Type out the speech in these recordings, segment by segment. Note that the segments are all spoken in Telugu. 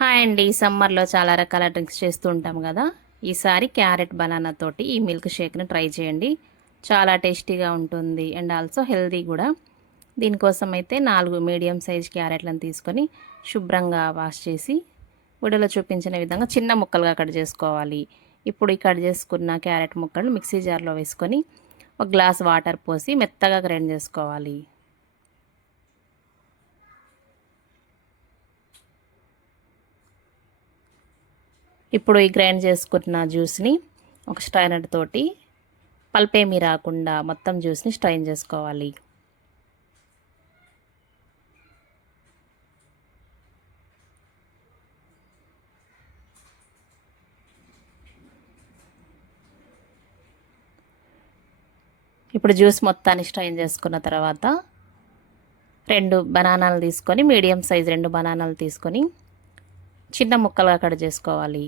హాయ్ అండి. సమ్మర్లో చాలా రకాల డ్రింక్స్ చేస్తూ ఉంటాం కదా. ఈసారి క్యారెట్ బనానా తోటి ఈ మిల్క్ షేక్ని ట్రై చేయండి. చాలా టేస్టీగా ఉంటుంది అండ్ ఆల్సో హెల్దీ కూడా. దీనికోసం అయితే 4 మీడియం సైజ్ క్యారెట్లను తీసుకొని శుభ్రంగా వాష్ చేసి వీడియోలో చూపించిన విధంగా చిన్న ముక్కలుగా కట్ చేసుకోవాలి. ఇప్పుడు ఈ కట్ చేసుకున్న క్యారెట్ ముక్కలను మిక్సీ జార్లో వేసుకొని ఒక గ్లాస్ వాటర్ పోసి మెత్తగా గ్రైండ్ చేసుకోవాలి. ఇప్పుడు ఈ గ్రైండ్ చేసుకున్న జ్యూస్ని ఒక స్ట్రైనర్ తోటి పల్పేమీ రాకుండా మొత్తం జ్యూస్ని స్ట్రైన్ చేసుకోవాలి. ఇప్పుడు జ్యూస్ మొత్తాన్ని స్ట్రైన్ చేసుకున్న తర్వాత 2 బనానాలు తీసుకొని మీడియం సైజ్ 2 బనానాలు తీసుకొని చిన్న ముక్కలుగా కట్ చేసుకోవాలి.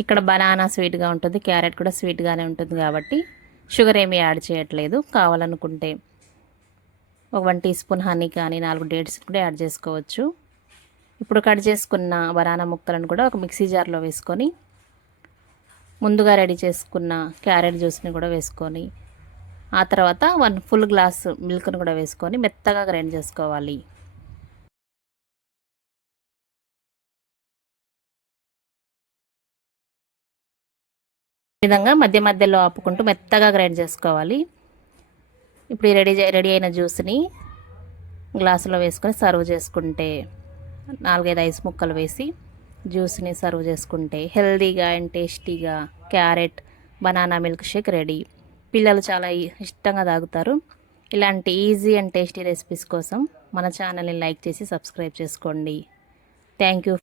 ఇక్కడ బనానా స్వీట్గా ఉంటుంది, క్యారెట్ కూడా స్వీట్గానే ఉంటుంది కాబట్టి షుగర్ ఏమీ యాడ్ చేయట్లేదు. కావాలనుకుంటే ఒక 1 టీ స్పూన్ హనీ కానీ 4 డేట్స్ కూడా యాడ్ చేసుకోవచ్చు. ఇప్పుడు కట్ చేసుకున్న బనానా ముక్కలను కూడా ఒక మిక్సీ జార్లో వేసుకొని ముందుగా రెడీ చేసుకున్న క్యారెట్ జ్యూస్ని కూడా వేసుకొని ఆ తర్వాత 1 ఫుల్ గ్లాస్ మిల్క్ను కూడా వేసుకొని మెత్తగా గ్రైండ్ చేసుకోవాలి. ఈ విధంగా మధ్య మధ్యలో ఆపుకుంటూ మెత్తగా గ్రైండ్ చేసుకోవాలి. ఇప్పుడు రెడీ అయిన జ్యూస్ని గ్లాసులో వేసుకొని సర్వ్ చేసుకుంటే 4-5 ఐస్ ముక్కలు వేసి జ్యూస్ని సర్వ్ చేసుకుంటే హెల్తీగా అండ్ టేస్టీగా carrot banana milk shake ready. పిల్లలు చాలా ఇష్టంగా తాగుతారు. ఇలాంటి ఈజీ అండ్ టేస్టీ రెసిపీస్ కోసం మన ఛానల్ని లైక్ చేసి సబ్స్క్రైబ్ చేసుకోండి. Thank you.